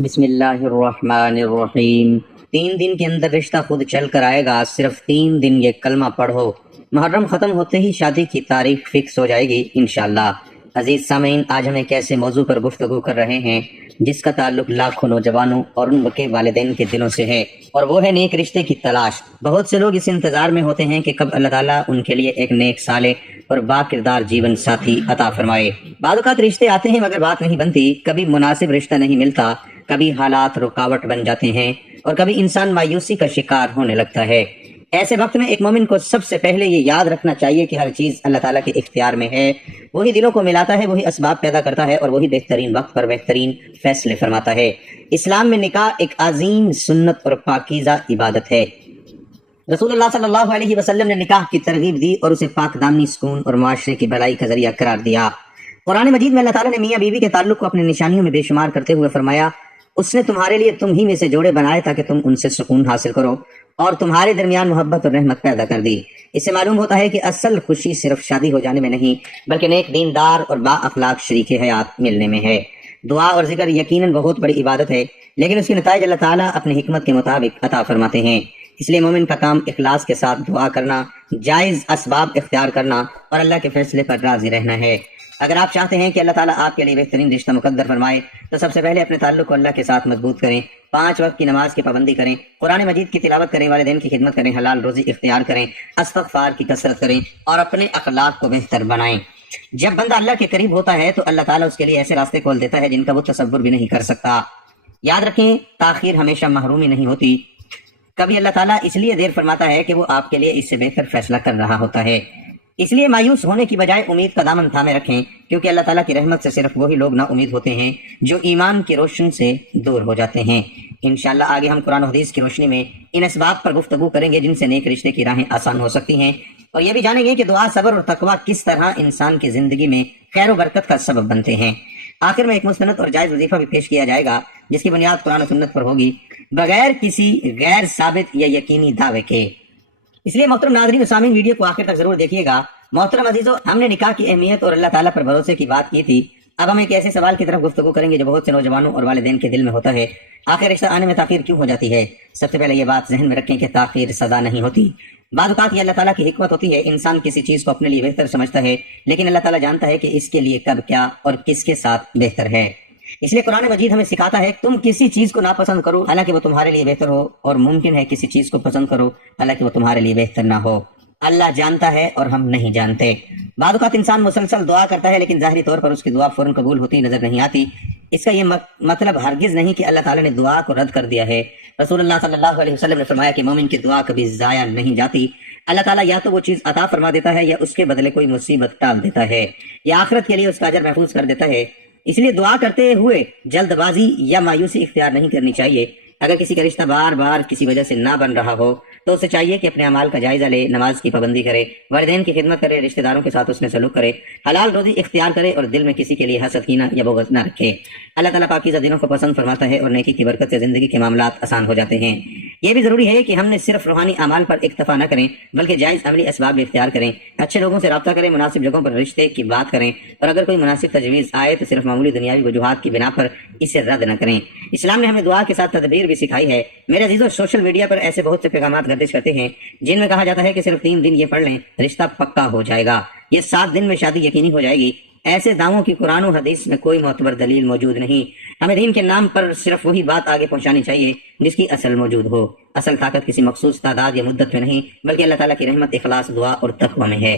بسم اللہ الرحمن الرحیم۔ 3 دن کے اندر رشتہ خود چل کر آئے گا، صرف 3 دن یہ کلمہ پڑھو، محرم ختم ہوتے ہی شادی کی تاریخ فکس ہو جائے گی انشاءاللہ۔ عزیز سامعین، آج ہم ایک ایسے موضوع پر گفتگو کر رہے ہیں جس کا تعلق لاکھوں نوجوانوں اور ان کے والدین کے دلوں سے ہے، اور وہ ہے نیک رشتے کی تلاش۔ بہت سے لوگ اس انتظار میں ہوتے ہیں کہ کب اللہ تعالیٰ ان کے لیے ایک نیک صالح اور با کردار جیون ساتھی عطا فرمائے۔ بعض اوقات رشتے آتے ہیں مگر بات نہیں بنتی، کبھی مناسب رشتہ نہیں ملتا، کبھی حالات رکاوٹ بن جاتے ہیں اور کبھی انسان مایوسی کا شکار ہونے لگتا ہے۔ ایسے وقت میں ایک مومن کو سب سے پہلے یہ یاد رکھنا چاہیے کہ ہر چیز اللہ تعالیٰ کے اختیار میں ہے، وہی دلوں کو ملاتا ہے، وہی اسباب پیدا کرتا ہے اور وہی بہترین وقت پر بہترین فیصلے فرماتا ہے۔ اسلام میں نکاح ایک عظیم سنت اور پاکیزہ عبادت ہے۔ رسول اللہ صلی اللہ علیہ وسلم نے نکاح کی ترغیب دی اور اسے پاک دامنی، سکون اور معاشرے کی بھلائی کا ذریعہ قرار دیا۔ قرآن مجید میں اللہ تعالیٰ نے میاں بیوی کے تعلق کو اپنی نشانیوں میں بے شمار کرتے ہوئے فرمایا، اس نے تمہارے لیے تم ہی میں سے جوڑے بنائے تاکہ تم ان سے سکون حاصل کرو، اور تمہارے درمیان محبت اور رحمت پیدا کر دی۔ اس سے معلوم ہوتا ہے کہ اصل خوشی صرف شادی ہو جانے میں نہیں بلکہ نیک دیندار اور با اخلاق شریک حیات ملنے میں ہے۔ دعا اور ذکر یقیناً بہت بڑی عبادت ہے، لیکن اس کے نتائج اللہ تعالیٰ اپنی حکمت کے مطابق عطا فرماتے ہیں۔ اس لیے مومن کا کام اخلاص کے ساتھ دعا کرنا، جائز اسباب اختیار کرنا اور اللہ کے فیصلے پر راضی رہنا ہے۔ اگر آپ چاہتے ہیں کہ اللہ تعالیٰ آپ کے لیے بہترین رشتہ مقدر فرمائے تو سب سے پہلے اپنے تعلق کو اللہ کے ساتھ مضبوط کریں، 5 وقت کی نماز کی پابندی کریں، قرآن مجید کی تلاوت کریں، والدین کی خدمت کریں، حلال روزی اختیار کریں، استغفار کی کثرت کریں اور اپنے اخلاق کو بہتر بنائیں۔ جب بندہ اللہ کے قریب ہوتا ہے تو اللہ تعالیٰ اس کے لیے ایسے راستے کھول دیتا ہے جن کا وہ تصور بھی نہیں کر سکتا۔ یاد رکھیں، تاخیر ہمیشہ محرومی نہیں ہوتی، کبھی اللہ تعالیٰ اس لیے دیر فرماتا ہے کہ وہ آپ کے لیے اس سے بہتر فیصلہ کر رہا ہوتا ہے۔ اس لیے مایوس ہونے کی بجائے امید کا دامن تھامے رکھیں، کیونکہ اللہ تعالیٰ کی رحمت سے صرف وہی لوگ نا امید ہوتے ہیں جو ایمان کی روشنی سے دور ہو جاتے ہیں۔ انشاءاللہ آگے ہم قرآن و حدیث کی روشنی میں ان اسباب پر گفتگو کریں گے جن سے نیک رشتے کی راہیں آسان ہو سکتی ہیں، اور یہ بھی جانیں گے کہ دعا، صبر اور تقویٰ کس طرح انسان کی زندگی میں خیر و برکت کا سبب بنتے ہیں۔ آخر میں ایک مستند اور جائز وظیفہ بھی پیش کیا جائے گا جس کی بنیاد قرآن و سنت پر ہوگی، بغیر کسی غیر ثابت یا یقینی دعوے کے۔ اس لیے محترم ناظرین و سامعین، ویڈیو کو آخر تک ضرور دیکھیے گا۔ محترم عزیزو، ہم نے نکاح کی اہمیت اور اللہ تعالیٰ پر بھروسے کی بات کی تھی، اب ہم ایک ایسے سوال کی طرف گفتگو کریں گے جو بہت سے نوجوانوں اور والدین کے دل میں ہوتا ہے، آخر رشتہ آنے میں تاخیر کیوں ہو جاتی ہے؟ سب سے پہلے یہ بات ذہن میں رکھیں کہ تاخیر سزا نہیں ہوتی، بعض اوقات یہ اللہ تعالیٰ کی حکمت ہوتی ہے۔ انسان کسی چیز کو اپنے لیے بہتر سمجھتا ہے، لیکن اللہ تعالیٰ جانتا ہے کہ اس کے لیے کب کیا اور کس کے ساتھ بہتر ہے۔ اس لیے قرآن مجید ہمیں سکھاتا ہے تم کسی چیز کو ناپسند کرو حالانکہ وہ تمہارے لیے بہتر ہو، اور ممکن ہے کسی چیز کو پسند کرو حالانکہ وہ تمہارے لیے بہتر نہ ہو۔ اللہ جانتا ہے اور ہم نہیں جانتے۔ بعض اوقات انسان مسلسل دعا کرتا ہے لیکن ظاہری طور پر اس کی دعا فوراً قبول ہوتی نظر نہیں آتی۔ اس کا یہ مطلب ہرگز نہیں کہ اللہ تعالیٰ نے دعا کو رد کر دیا ہے۔ رسول اللہ صلی اللہ علیہ وسلم نے فرمایا کہ مومن کی دعا کبھی ضائع نہیں جاتی، اللہ تعالیٰ یا تو وہ چیز عطا فرما دیتا ہے یا اس کے بدلے کوئی مصیبت ٹال دیتا ہے، یا آخرت کے لیے اس کا اجر محفوظ کر دیتا ہے۔ اس لیے دعا کرتے ہوئے جلد بازی یا مایوسی اختیار نہیں کرنی چاہیے۔ اگر کسی کا رشتہ بار بار کسی وجہ سے نہ بن رہا ہو تو اسے چاہیے کہ اپنے اعمال کا جائزہ لے، نماز کی پابندی کرے، والدین کی خدمت کرے، رشتہ داروں کے ساتھ اس میں سلوک کرے، حلال روزی اختیار کرے اور دل میں کسی کے لیے حسد، کینہ یا بغض نہ رکھے۔ اللہ تعالیٰ پاکیزہ دلوں کو پسند فرماتا ہے اور نیکی کی برکت سے زندگی کے معاملات آسان ہو جاتے ہیں۔ یہ بھی ضروری ہے کہ ہم نے صرف روحانی اعمال پر اکتفا نہ کریں بلکہ جائز عملی اسباب بھی اختیار کریں، اچھے لوگوں سے رابطہ کریں، مناسب جگہوں پر رشتے کی بات کریں، اور اگر کوئی مناسب تجویز آئے تو صرف معمولی دنیاوی وجوہات کی بنا پر اسے رد نہ کریں۔ اسلام نے ہمیں دعا کے ساتھ تدبیر بھی سکھائی ہے۔ میرے عزیزو، سوشل میڈیا پر ایسے بہت سے پیغامات گردش کرتے ہیں جن میں کہا جاتا ہے کہ صرف 3 دن یہ پڑھ لیں رشتہ پکا ہو جائے گا، یہ 7 دن میں شادی یقینی ہو جائے گی۔ ایسے دعووں کی قرآن و حدیث میں کوئی معتبر دلیل موجود نہیں۔ ہمیں دین کے نام پر صرف وہی بات آگے پہنچانی چاہیے جس کی اصل موجود ہو۔ اصل طاقت کسی مخصوص تعداد یا مدت میں نہیں بلکہ اللہ تعالیٰ کی رحمت، اخلاص، دعا اور تقویٰ میں ہے۔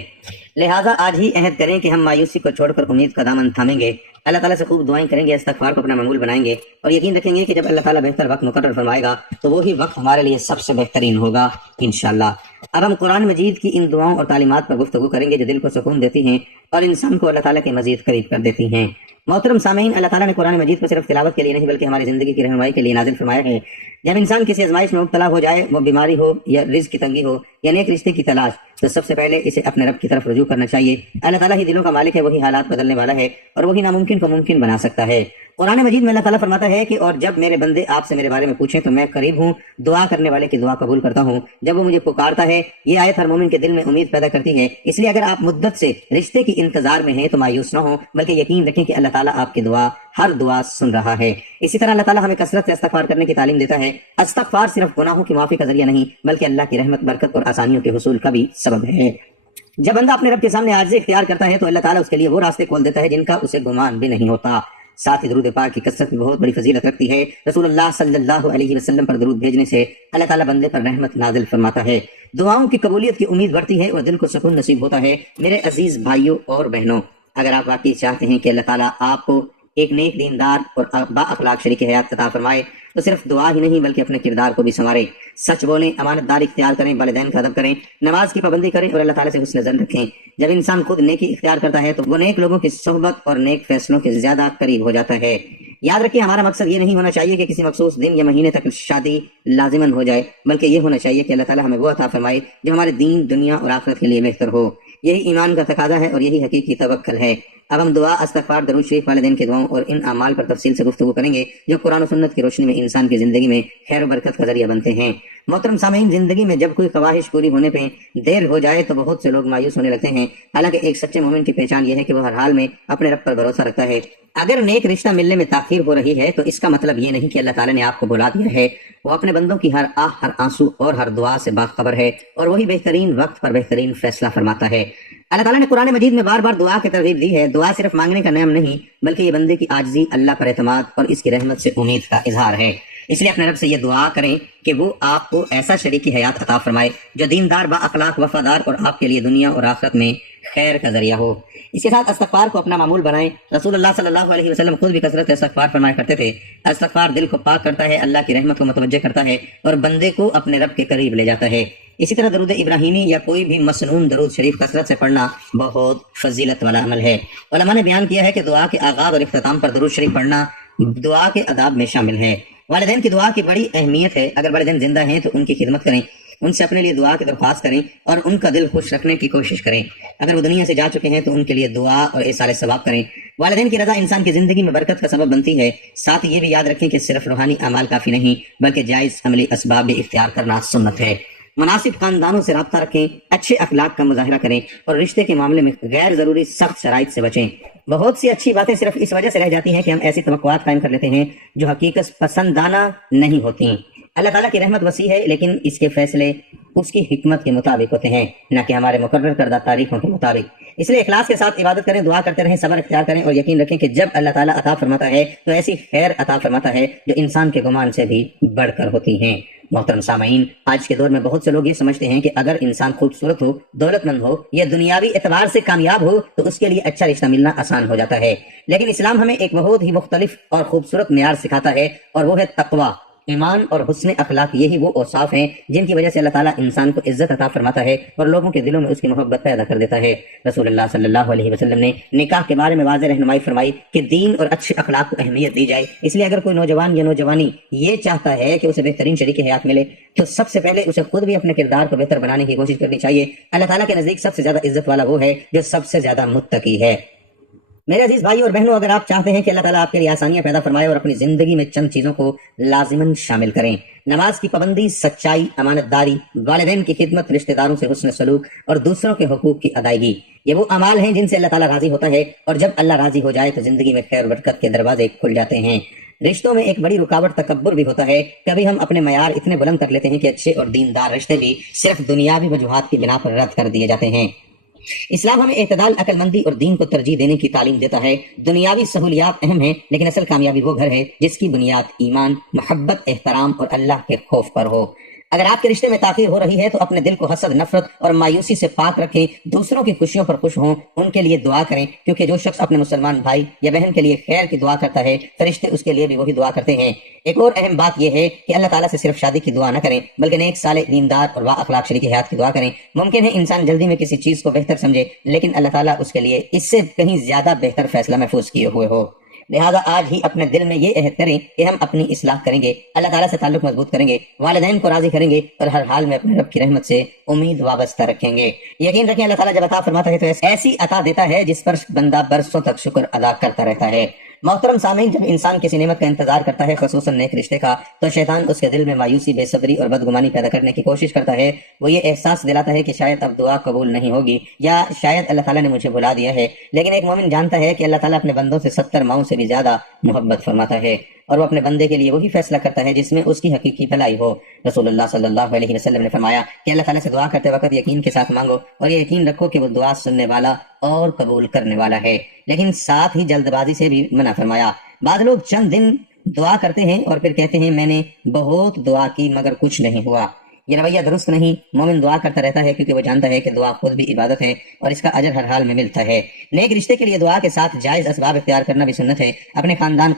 لہٰذا آج ہی عہد کریں کہ ہم مایوسی کو چھوڑ کر امید کا دامن تھامیں گے، اللہ تعالیٰ سے خوب دعائیں کریں گے، استغفار کو اپنا معمول بنائیں گے، اور یقین رکھیں گے کہ جب اللہ تعالیٰ بہتر وقت مقرر فرمائے گا تو وہی وقت ہمارے لیے سب سے بہترین ہوگا انشاءاللہ۔ اب ہم قرآن مجید کی ان دعاؤں اور تعلیمات پر گفتگو کریں گے جو دل کو سکون دیتی ہیں اور انسان کو اللہ تعالیٰ کے مزید قریب کر دیتی ہیں۔ محترم سامعین، اللہ تعالیٰ نے قرآن مجید کو صرف تلاوت کے لیے نہیں بلکہ ہماری زندگی کی رہنمائی کے لیے نازل فرمایا ہے۔ جب انسان کسی آزمائش میں مبتلا ہو جائے، وہ بیماری ہو یا رزق کی تنگی ہو یا نیک رشتے کی تلاش، تو سب سے پہلے اسے اپنے رب کی طرف رجوع کرنا چاہیے۔ اللہ تعالیٰ ہی دلوں کا مالک ہے، وہی حالات بدلنے والا ہے اور وہی ناممکن ناممکن کو ممکن بنا سکتا ہے۔ قرآن مجید میں اللہ تعالیٰ فرماتا ہے کہ اور جب میرے بندے آپ سے میرے بارے میں پوچھیں تو میں قریب ہوں، دعا کرنے والے کی دعا قبول کرتا ہوں جب وہ مجھے پکارتا ہے۔ یہ آیت ہر مومن کے دل میں امید پیدا کرتی ہے، اس لیے اگر آپ مدت سے رشتے کی انتظار میں ہیں تو مایوس نہ ہوں، بلکہ یقین رکھیں کہ اللہ تعالیٰ آپ کی دعا ہر دعا سن رہا ہے۔ اسی طرح اللہ تعالیٰ ہمیں کثرت سے استغفار کرنے کی تعلیم دیتا ہے۔ استغفار صرف گناہوں کی معافی کا ذریعہ نہیں بلکہ اللہ کی رحمت، برکت اور آسانیوں کے حصول کا بھی سبب ہے۔ جب بندہ اپنے رب کے سامنے عاجزی اختیار کرتا ہے تو اللہ تعالیٰ اس کے لیے وہ راستے کھول دیتا ہے جن کا اسے گمان بھی نہیں ہوتا۔ ساتھ ہی درود پاک کی کثرت بھی بہت بڑی فضیلت رکھتی ہے۔ رسول اللہ صلی اللہ علیہ وسلم پر درود بھیجنے سے اللہ تعالیٰ بندے پر رحمت نازل فرماتا ہے، دعاؤں کی قبولیت کی امید بڑھتی ہے اور دل کو سکون نصیب ہوتا ہے۔ میرے عزیز بھائیوں اور بہنوں، اگر آپ واقعی چاہتے ہیں کہ اللہ تعالیٰ آپ کو ایک نیک دیندار اور با اخلاق شریک حیات عطا فرمائے تو صرف دعا ہی نہیں بلکہ اپنے کردار کو بھی سنواریں، سچ بولیں، امانت داری اختیار کریں، والدین کا ادب کریں، نماز کی پابندی کریں اور اللہ تعالیٰ سے حسن ظن رکھیں۔ جب انسان خود نیکی اختیار کرتا ہے تو وہ نیک لوگوں کی صحبت اور نیک فیصلوں کے زیادہ قریب ہو جاتا ہے۔ یاد رکھیں، ہمارا مقصد یہ نہیں ہونا چاہیے کہ کسی مخصوص دن یا مہینے تک شادی لازماً ہو جائے، بلکہ یہ ہونا چاہیے کہ اللہ تعالیٰ ہمیں وہ عطا فرمائے جو ہمارے دین، دنیا اور آخرت کے لیے بہتر ہو۔ یہی ایمان کا تقاضا ہے اور یہی حقیقی توکل ہے۔ اب ہم دعا، استغفار، درود شریف، والدین کی دعاؤں اور ان اعمال پر تفصیل سے گفتگو کریں گے جو قرآن و سنت کی روشنی میں انسان کی زندگی میں خیر و برکت کا ذریعہ بنتے ہیں۔ محترم سامعین، زندگی میں جب کوئی خواہش پوری ہونے پہ دیر ہو جائے تو بہت سے لوگ مایوس ہونے لگتے ہیں، حالانکہ ایک سچے مومن کی پہچان یہ ہے کہ وہ ہر حال میں اپنے رب پر بھروسہ رکھتا ہے۔ اگر نیک رشتہ ملنے میں تاخیر ہو رہی ہے تو اس کا مطلب یہ نہیں کہ اللہ تعالیٰ نے آپ کو بھلا دیا ہے، وہ اپنے بندوں کی ہر آہ، ہر آنسو اور ہر دعا سے باخبر ہے اور وہی بہترین وقت پر بہترین فیصلہ فرماتا ہے۔ اللہ تعالیٰ نے قرآن مجید میں بار بار دعا کی ترغیب دی ہے۔ دعا صرف مانگنے کا نام نہیں بلکہ یہ بندے کی عاجزی، اللہ پر اعتماد اور اس کی رحمت سے امید کا اظہار ہے۔ اس لیے اپنے رب سے یہ دعا کریں کہ وہ آپ کو ایسا شریکی حیات عطا فرمائے جو دیندار، با اخلاق، وفادار اور آپ کے لیے دنیا اور آخرت میں خیر کا ذریعہ ہو۔ اس کے ساتھ استغفار کو اپنا معمول بنائیں۔ رسول اللہ صلی اللہ علیہ وسلم خود بھی کثرت سے استغفار فرمایا کرتے تھے۔ استغفار دل کو پاک کرتا ہے، اللہ کی رحمت کو متوجہ کرتا ہے اور بندے کو اپنے رب کے قریب لے جاتا ہے۔ اسی طرح درود ابراہیمی یا کوئی بھی مسنون درود شریف کثرت سے پڑھنا بہت فضیلت والا عمل ہے۔ علماء نے بیان کیا ہے کہ دعا کے آغاز اور اختتام پر درود شریف پڑھنا دعا کے آداب میں شامل ہے۔ والدین کی دعا کی بڑی اہمیت ہے۔ اگر والدین زندہ ہیں تو ان کی خدمت کریں، ان سے اپنے لیے دعا کی درخواست کریں اور ان کا دل خوش رکھنے کی کوشش کریں۔ اگر وہ دنیا سے جا چکے ہیں تو ان کے لیے دعا اور ایصال ثواب کریں۔ والدین کی رضا انسان کی زندگی میں برکت کا سبب بنتی ہے۔ ساتھ ہی یہ بھی یاد رکھیں کہ صرف روحانی اعمال کافی نہیں بلکہ جائز عملی اسباب بھی اختیار کرنا سنت ہے۔ مناسب خاندانوں سے رابطہ رکھیں، اچھے اخلاق کا مظاہرہ کریں اور رشتے کے معاملے میں غیر ضروری سخت شرائط سے بچیں۔ بہت سی اچھی باتیں صرف اس وجہ سے رہ جاتی ہیں کہ ہم ایسی توقعات قائم کر لیتے ہیں جو حقیقت پسندانہ نہیں ہوتی۔ اللہ تعالیٰ کی رحمت وسیع ہے لیکن اس کے فیصلے اس کی حکمت کے مطابق ہوتے ہیں، نہ کہ ہمارے مقرر کردہ تاریخوں کے مطابق۔ اس لیے اخلاص کے ساتھ عبادت کریں، دعا کرتے رہیں، صبر اختیار کریں اور یقین رکھیں کہ جب اللہ تعالیٰ عطا فرماتا ہے تو ایسی خیر عطا فرماتا ہے جو انسان کے گمان سے بھی بڑھ کر ہوتی ہیں۔ محترم سامعین، آج کے دور میں بہت سے لوگ یہ سمجھتے ہیں کہ اگر انسان خوبصورت ہو، دولت مند ہو یا دنیاوی اعتبار سے کامیاب ہو تو اس کے لیے اچھا رشتہ ملنا آسان ہو جاتا ہے، لیکن اسلام ہمیں ایک بہت ہی مختلف اور خوبصورت معیار سکھاتا ہے اور وہ ہے تقویٰ، ایمان اور حسن اخلاق۔ یہی وہ اوصاف ہیں جن کی وجہ سے اللہ تعالیٰ انسان کو عزت عطا فرماتا ہے اور لوگوں کے دلوں میں اس کی محبت پیدا کر دیتا ہے۔ رسول اللہ صلی اللہ علیہ وسلم نے نکاح کے بارے میں واضح رہنمائی فرمائی کہ دین اور اچھے اخلاق کو اہمیت دی جائے۔ اس لیے اگر کوئی نوجوان یا نوجوانی یہ چاہتا ہے کہ اسے بہترین شریک حیات ملے تو سب سے پہلے اسے خود بھی اپنے کردار کو بہتر بنانے کی کوشش کرنی چاہیے۔ اللہ تعالیٰ کے نزدیک سب سے زیادہ عزت والا وہ ہے جو سب سے زیادہ متقی ہے۔ میرے عزیز بھائی اور بہنوں، اگر آپ چاہتے ہیں کہ اللہ تعالیٰ آپ کے لیے آسانیاں پیدا فرمائے اور اپنی زندگی میں چند چیزوں کو لازماً شامل کریں: نماز کی پابندی، سچائی، امانت داری، والدین کی خدمت، رشتہ داروں سے حسن سلوک اور دوسروں کے حقوق کی ادائیگی، یہ وہ اعمال ہیں جن سے اللہ تعالیٰ راضی ہوتا ہے اور جب اللہ راضی ہو جائے تو زندگی میں خیر و برکت کے دروازے کھل جاتے ہیں۔ رشتوں میں ایک بڑی رکاوٹ تکبر بھی ہوتا ہے۔ کبھی ہم اپنے معیار اتنے بلند کر لیتے ہیں کہ اچھے اور دیندار رشتے بھی صرف دنیاوی وجوہات کی بنا پر رد کر دیے جاتے ہیں۔ اسلام ہمیں اعتدال، عقل مندی اور دین کو ترجیح دینے کی تعلیم دیتا ہے۔ دنیاوی سہولیات اہم ہیں لیکن اصل کامیابی وہ گھر ہے جس کی بنیاد ایمان، محبت، احترام اور اللہ کے خوف پر ہو۔ اگر آپ کے رشتے میں تاخیر ہو رہی ہے تو اپنے دل کو حسد، نفرت اور مایوسی سے پاک رکھیں، دوسروں کی خوشیوں پر خوش ہوں، ان کے لیے دعا کریں، کیونکہ جو شخص اپنے مسلمان بھائی یا بہن کے لیے خیر کی دعا کرتا ہے فرشتے اس کے لیے بھی وہی دعا کرتے ہیں۔ ایک اور اہم بات یہ ہے کہ اللہ تعالیٰ سے صرف شادی کی دعا نہ کریں بلکہ نیک، صالح، دیندار اور با اخلاق شریک حیات کی دعا کریں۔ ممکن ہے انسان جلدی میں کسی چیز کو بہتر سمجھے لیکن اللہ تعالیٰ اس کے لیے اس سے کہیں زیادہ بہتر فیصلہ محفوظ کیے ہوئے ہو۔ لہٰذا آج ہی اپنے دل میں یہ عہد کریں کہ ہم اپنی اصلاح کریں گے، اللہ تعالیٰ سے تعلق مضبوط کریں گے، والدین کو راضی کریں گے اور ہر حال میں اپنے رب کی رحمت سے امید وابستہ رکھیں گے۔ یقین رکھیں اللہ تعالیٰ جب عطا فرماتا ہے تو ایسی عطا دیتا ہے جس پر بندہ برسوں تک شکر ادا کرتا رہتا ہے۔ محترم سامعین، جب انسان کسی نعمت کا انتظار کرتا ہے، خصوصاً نیک رشتے کا، تو شیطان اس کے دل میں مایوسی، بے صبری اور بدگمانی پیدا کرنے کی کوشش کرتا ہے۔ وہ یہ احساس دلاتا ہے کہ شاید اب دعا قبول نہیں ہوگی، یا شاید اللہ تعالیٰ نے مجھے بھلا دیا ہے۔ لیکن ایک مومن جانتا ہے کہ اللہ تعالیٰ اپنے بندوں سے 70 ماؤں سے بھی زیادہ محبت فرماتا ہے، اور وہ اپنے بندے کے لیے وہی فیصلہ کرتا ہے جس میں اس کی حقیقی بھلائی ہو۔ رسول اللہ صلی اللہ علیہ وسلم نے فرمایا کہ اللہ تعالیٰ سے دعا کرتے وقت یقین کے ساتھ مانگو، اور یہ یقین رکھو کہ وہ دعا سننے والا اور قبول کرنے والا ہے، لیکن ساتھ ہی جلد بازی سے بھی منع فرمایا۔ بعض لوگ چند دن دعا کرتے ہیں اور پھر کہتے ہیں میں نے بہت دعا کی مگر کچھ نہیں ہوا۔ یہ رویہ درست نہیں۔ مومن دعا کرتا رہتا ہے کیونکہ وہ جانتا ہے کہ دعا خود بھی عبادت ہے اور اس کا اجر ہر حال میں ملتا ہے۔ نیک رشتے کے لیے دعا کے ساتھ جائز اسباب اختیار کرنا بھی سنت ہے۔ اپنے خاندان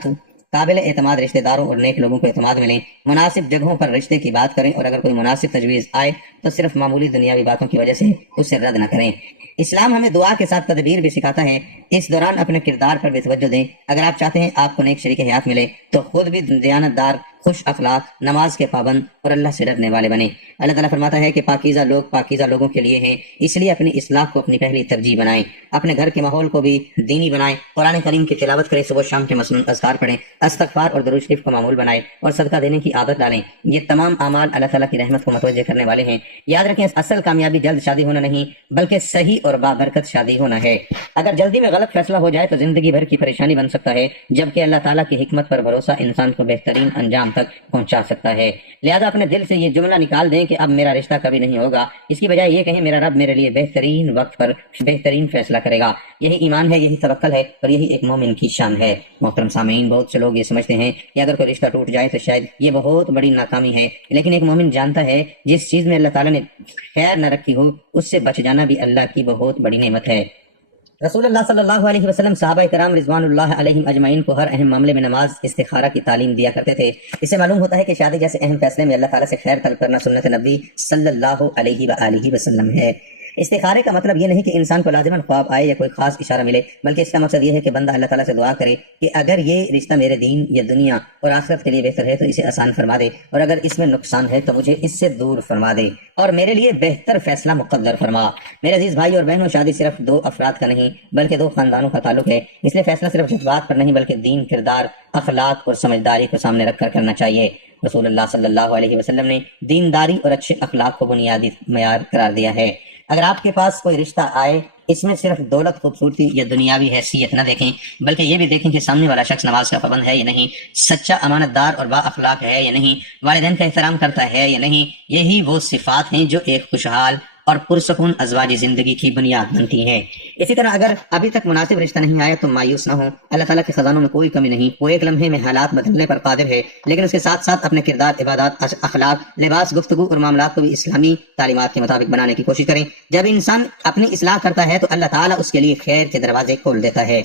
قابل اعتماد رشتہ داروں اور نیک لوگوں کو اعتماد ملیں، مناسب جگہوں پر رشتے کی بات کریں، اور اگر کوئی مناسب تجویز آئے تو صرف معمولی دنیاوی باتوں کی وجہ سے اسے رد نہ کریں۔ اسلام ہمیں دعا کے ساتھ تدبیر بھی سکھاتا ہے۔ اس دوران اپنے کردار پر بھی توجہ دیں۔ اگر آپ چاہتے ہیں آپ کو نیک شریک حیات ملے تو خود بھی دیانت دار، خوش اخلاق، نماز کے پابند اور اللہ سے ڈرنے والے بنیں۔ اللہ تعالیٰ فرماتا ہے کہ پاکیزہ لوگ پاکیزہ لوگوں کے لیے ہیں، اس لیے اپنی اصلاح کو اپنی پہلی ترجیح بنائیں۔ اپنے گھر کے ماحول کو بھی دینی بنائیں، قرآن کریم کی تلاوت کریں، صبح شام کے مسنون اذکار پڑھیں، استغفار اور درود شریف کو معمول بنائیں، اور صدقہ دینے کی عادت ڈالیں۔ یہ تمام اعمال اللہ تعالیٰ کی رحمت کو متوجہ کرنے والے ہیں۔ یاد رکھیں، اصل کامیابی جلد شادی ہونا نہیں بلکہ صحیح اور بابرکت شادی ہونا ہے۔ اگر جلدی میں غلط فیصلہ ہو جائے تو زندگی بھر کی پریشانی بن سکتا ہے، جبکہ اللہ تعالیٰ کی حکمت پر بھروسہ انسان کو بہترین انجام تک پہنچا سکتا ہے۔ لہذا اپنے دل سے یہ جملہ نکال دیں کہ اب میرا رشتہ کبھی نہیں ہوگا، اس کی بجائے یہ کہیں میرا رب میرے لیے بہترین وقت پر بہترین فیصلہ کرے گا۔ یہی ایمان ہے، یہی توکل ہے، اور یہی ایک مومن کی شان ہے۔ محترم سامعین، بہت سے لوگ یہ سمجھتے ہیں کہ اگر کوئی رشتہ ٹوٹ جائے تو شاید یہ بہت بڑی ناکامی ہے، لیکن ایک مومن جانتا ہے جس چیز میں اللہ تعالیٰ نے خیر نہ رکھی ہو اس سے بچ جانا بھی اللہ کی بہت بڑی نعمت ہے۔ رسول اللہ صلی اللہ علیہ وسلم صحابہ کرام رضوان اللہ علیہم اجمعین کو ہر اہم معاملے میں نماز استخارہ کی تعلیم دیا کرتے تھے۔ اس سے معلوم ہوتا ہے کہ شادی جیسے اہم فیصلے میں اللہ تعالیٰ سے خیر طلب کرنا سنت نبی صلی اللہ علیہ وآلہ وسلم ہے۔ استخارے کا مطلب یہ نہیں کہ انسان کو لازماً خواب آئے یا کوئی خاص اشارہ ملے، بلکہ اس کا مقصد یہ ہے کہ بندہ اللہ تعالیٰ سے دعا کرے کہ اگر یہ رشتہ میرے دین یا دنیا اور آخرت کے لیے بہتر ہے تو اسے آسان فرما دے، اور اگر اس میں نقصان ہے تو مجھے اس سے دور فرما دے اور میرے لیے بہتر فیصلہ مقدر فرما۔ میرے عزیز بھائی اور بہنوں، شادی صرف دو افراد کا نہیں بلکہ دو خاندانوں کا تعلق ہے، اس لیے فیصلہ صرف جذبات پر نہیں بلکہ دین، کردار، اخلاق اور سمجھداری کو سامنے رکھ کر کرنا چاہیے۔ رسول اللہ صلی اللہ علیہ وسلم نے دینداری اور اچھے اخلاق کو بنیادی معیار قرار دیا ہے۔ اگر آپ کے پاس کوئی رشتہ آئے، اس میں صرف دولت، خوبصورتی یا دنیاوی حیثیت نہ دیکھیں بلکہ یہ بھی دیکھیں کہ سامنے والا شخص نماز کا پابند ہے یا نہیں، سچا امانت دار اور با اخلاق ہے یا نہیں، والدین کا احترام کرتا ہے یا نہیں۔ یہی وہ صفات ہیں جو ایک خوشحال اور پرسکون ازواجی زندگی کی بنیاد بنتی ہیں۔ اسی طرح اگر ابھی تک مناسب رشتہ نہیں آیا تو مایوس نہ ہو، اللہ تعالیٰ کے خزانوں میں کوئی کمی نہیں، وہ ایک لمحے میں حالات بدلنے پر قادر ہے، لیکن اس کے ساتھ ساتھ اپنے کردار، عبادات، اخلاق، لباس، گفتگو اور معاملات کو بھی اسلامی تعلیمات کے مطابق بنانے کی کوشش کریں۔ جب انسان اپنی اصلاح کرتا ہے تو اللہ تعالیٰ اس کے لیے خیر کے دروازے کھول دیتا ہے۔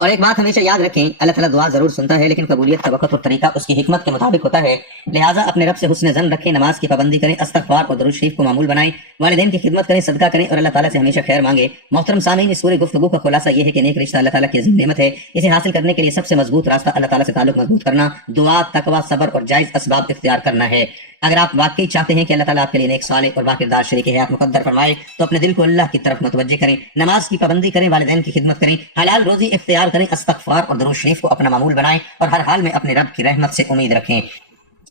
اور ایک بات ہمیشہ یاد رکھیں، اللہ تعالیٰ دعا ضرور سنتا ہے لیکن قبولیت کا وقت اور طریقہ اس کی حکمت کے مطابق ہوتا ہے۔ لہٰذا اپنے رب سے حسن ظن رکھیں، نماز کی پابندی کریں، استغفار اور درود شریف کو معمول بنائیں، والدین کی خدمت کریں، صدقہ کریں اور اللہ تعالیٰ سے ہمیشہ خیر مانگیں۔ محترم سامعین، اس پوری گفتگو کا خلاصہ یہ ہے کہ نیک رشتہ اللہ تعالیٰ کی عظیم نعمت ہے۔ اسے حاصل کرنے کے لیے سب سے مضبوط راستہ اللہ تعالیٰ سے تعلق مضبوط کرنا، دعا، تقویٰ، صبر اور جائز اسباب اختیار کرنا ہے۔ اگر آپ واقعی چاہتے ہیں کہ اللہ تعالیٰ آپ کے لیے نیک، صالح اور باکردار شریک حیات مقدر فرمائے تو اپنے دل کو اللہ کی طرف متوجہ کریں، نماز کی پابندی کریں، والدین کی خدمت کریں، حلال روزی اختیار کریں، استغفار اور درود شریف کو اپنا معمول بنائیں اور ہر حال میں اپنے رب کی رحمت سے امید رکھیں۔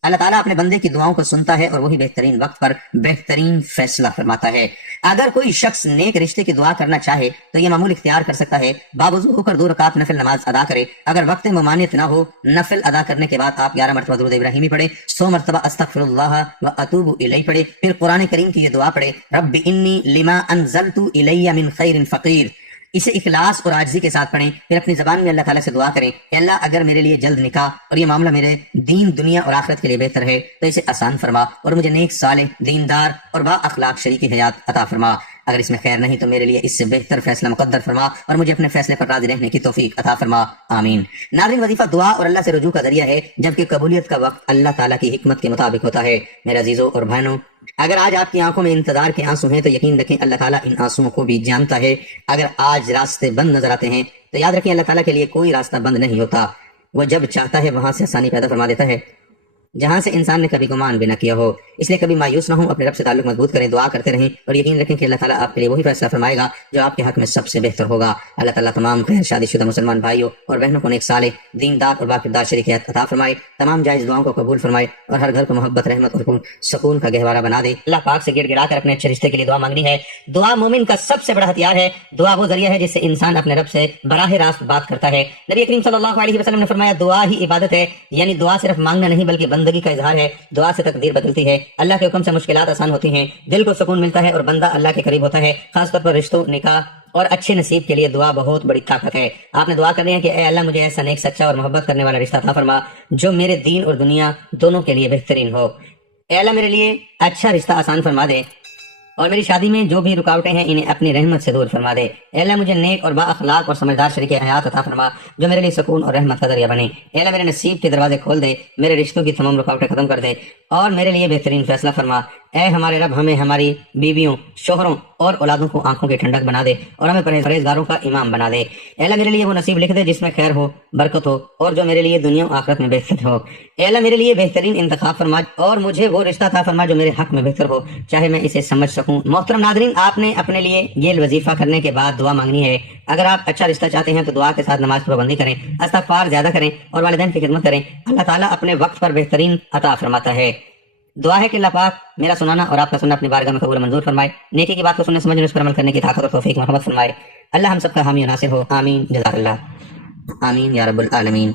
اللہ تعالیٰ اپنے بندے کی دعاؤں کو سنتا ہے اور وہی بہترین وقت پر بہترین فیصلہ فرماتا ہے۔ اگر کوئی شخص نیک رشتے کی دعا کرنا چاہے تو یہ معمول اختیار کر سکتا ہے، باوضو ہو کر 2 رکعت نفل نماز ادا کرے۔ اگر وقت ممانعت نہ ہو، نفل ادا کرنے کے بعد آپ 11 مرتبہ درود ابراہیمی پڑھے، 100 مرتبہ استغفر اللہ و اتوب الیہ پڑھے، پھر قرآن کریم کی یہ دعا پڑھے، رب انی لما انزلت الی من خیر فقیر۔ اسے اخلاص اور عاجزی کے ساتھ پڑھیں، پھر اپنی زبان میں اللہ تعالیٰ سے دعا کریں کہ اللہ اگر میرے لیے جلد نکاح اور یہ معاملہ میرے دین، دنیا اور آخرت کے لیے بہتر ہے تو اسے آسان فرما اور مجھے نیک، صالح، دیندار اور با اخلاق شریک حیات عطا فرما۔ اگر اس میں خیر نہیں تو میرے لیے اس سے بہتر فیصلہ مقدر فرما اور مجھے اپنے فیصلے پر راضی رہنے کی توفیق عطا فرما، آمین۔ ناظرین، وظیفہ دعا اور اللہ سے رجوع کا ذریعہ ہے، جبکہ قبولیت کا وقت اللہ تعالیٰ کی حکمت کے مطابق ہوتا ہے۔ میرے عزیزوں اور بہنوں، اگر آج آپ کی آنکھوں میں انتظار کے آنسو ہیں تو یقین رکھیں اللہ تعالیٰ ان آنسوؤں کو بھی جانتا ہے۔ اگر آج راستے بند نظر آتے ہیں تو یاد رکھیں اللہ تعالیٰ کے لیے کوئی راستہ بند نہیں ہوتا، وہ جب چاہتا ہے وہاں سے آسانی پیدا فرما دیتا ہے جہاں سے انسان نے کبھی گمان بھی نہ کیا ہو۔ اس لیے کبھی مایوس نہ ہوں، اپنے رب سے تعلق مضبوط کریں، دعا کرتے رہیں اور یقین رکھیں کہ اللہ تعالیٰ آپ کے لیے وہی فیصلہ فرمائے گا جو آپ کے حق میں سب سے بہتر ہوگا۔ اللہ تعالیٰ تمام غیر شادی شدہ مسلمان بھائیوں اور بہنوں کو نیک صالح، دیندار اور باکردار شریک عطا فرمائے، تمام جائز دعاؤں کو قبول فرمائے اور ہر گھر کو محبت، رحمت اور سکون کا گہوارہ بنا دے۔ اللہ پاک سے گڑ گڑا کر اپنے اچھے رشتے کے لیے دعا مانگنی ہے۔ دعا مومن کا سب سے بڑا ہتھیار ہے۔ دعا وہ ذریعہ ہے جس سے انسان اپنے رب سے براہ راست بات کرتا ہے۔ نبی کریم صلی اللہ علیہ وسلم نے فرمایا دعا ہی عبادت ہے، یعنی دعا صرف مانگنا نہیں بلکہ بندگی کا اظہار ہے۔ دعا سے تقدیر بدلتی ہے، اللہ کے حکم سے مشکلات آسان ہوتی ہیں، دل کو سکون ملتا ہے اور بندہ اللہ کے قریب ہوتا ہے۔ خاص طور پر رشتوں، نکاح اور اچھے نصیب کے لیے دعا بہت بڑی طاقت ہے۔ آپ نے دعا کرنی ہے کہ اے اللہ مجھے ایسا نیک، سچا اور محبت کرنے والا رشتہ عطا فرما جو میرے دین اور دنیا دونوں کے لیے بہترین ہو۔ اے اللہ میرے لیے اچھا رشتہ آسان فرما دے اور میری شادی میں جو بھی رکاوٹیں ہیں انہیں اپنی رحمت سے دور فرما دے۔ اے اللہ مجھے نیک اور با اخلاق اور سمجھدار شریک حیات عطا فرما جو میرے لیے سکون اور رحمت کا ذریعہ بنے۔ اے اللہ میرے نصیب کے دروازے کھول دے، میرے رشتوں کی تمام رکاوٹیں ختم کر دے اور میرے لیے بہترین فیصلہ فرما۔ اے ہمارے رب ہمیں ہماری بیویوں، شوہروں اور اولادوں کو آنکھوں کی ٹھنڈک بنا دے اور ہمیں پرہیزگاروں کا امام بنا دے۔ اے اللہ میرے لیے وہ نصیب لکھ دے جس میں خیر ہو، برکت ہو اور جو میرے لیے دنیا و آخرت میں بہتر ہو۔ اے اللہ میرے لیے بہترین انتخاب فرما اور مجھے وہ رشتہ عطا فرما جو میرے حق میں بہتر ہو، چاہے میں اسے سمجھ سکوں۔ محترم ناظرین، آپ نے اپنے لیے یہ وظیفہ کرنے کے بعد دعا مانگنی ہے۔ اگر آپ اچھا رشتہ چاہتے ہیں تو دعا کے ساتھ نماز کی پابندی کریں، استغفار زیادہ کریں اور والدین کی خدمت کریں۔ اللہ تعالیٰ اپنے وقت پر بہترین عطا فرماتا ہے۔ دعا ہے کہ اللہ پاک میرا سنانا اور آپ کا سننا اپنی بارگاہ میں قبول و منظور فرمائے، نیکی کی بات کو سننے سمجھنے اس پر عمل کرنے کی طاقت اور توفیق مرحمت فرمائے۔ اللہ ہم سب کا حامی و ناصر ہو، آمین، جزاک اللہ، آمین یا رب العالمین۔